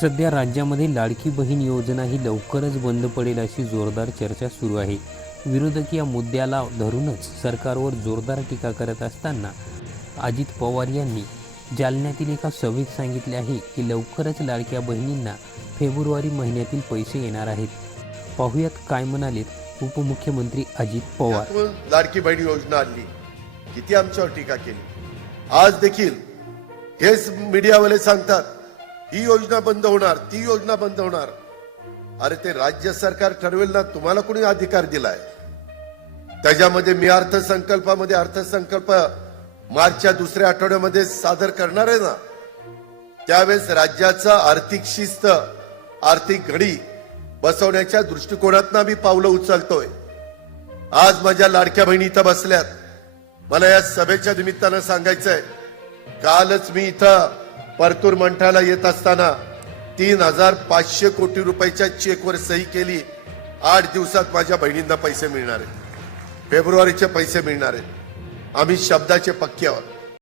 सध्या राज्यामध्ये लाडकी बहीण योजना ही लवकरच बंद पडेल अशी जोरदार चर्चा सुरू आहे. विरोधक या मुद्द्याला धरूनच सरकारवर जोरदार टीका करत असताना अजित पवार यांनी जालन्यातील एका सभेत सांगितले आहे की लवकरच लाडक्या बहिणींना फेब्रुवारी महिन्यातील पैसे येणार आहेत. पाहुयात काय म्हणालेत उपमुख्यमंत्री अजित पवार. लाडकी बहीण योजना आणली. किती आमच्यावर टीका केली. आज देखील हेच मीडियावाले सांगतात ही योजना बंद होणार ती योजना बंद होणार. अरे ते राज्य सरकार ठरवेल ना तुम्हाला कोणी अधिकार दिलाय? त्याच्यामध्ये मी अर्थसंकल्पामध्ये अर्थसंकल्प मार्चच्या दुसऱ्या आठवड्यामध्ये सादर करणार आहे ना. त्यावेळेस राज्याचा आर्थिक शिस्त आर्थिक घडी बसवण्याच्या दृष्टिकोनातनं आम्ही पावलं उचलतोय. आज माझ्या लाडक्या बहिणी इथं बसल्यात. मला या सभेच्या निमित्तानं सांगायचंय कालच मी इथं परतूर मंठाला येत असताना तीन हजार पाचशे कोटी रुपयाच्या चेकवर सही केली. आठ दिवसात माझ्या बहिणींना पैसे मिळणार आहेत. फेब्रुवारीचे पैसे मिळणार आहेत. आम्ही शब्दाचे पक्के आहोत.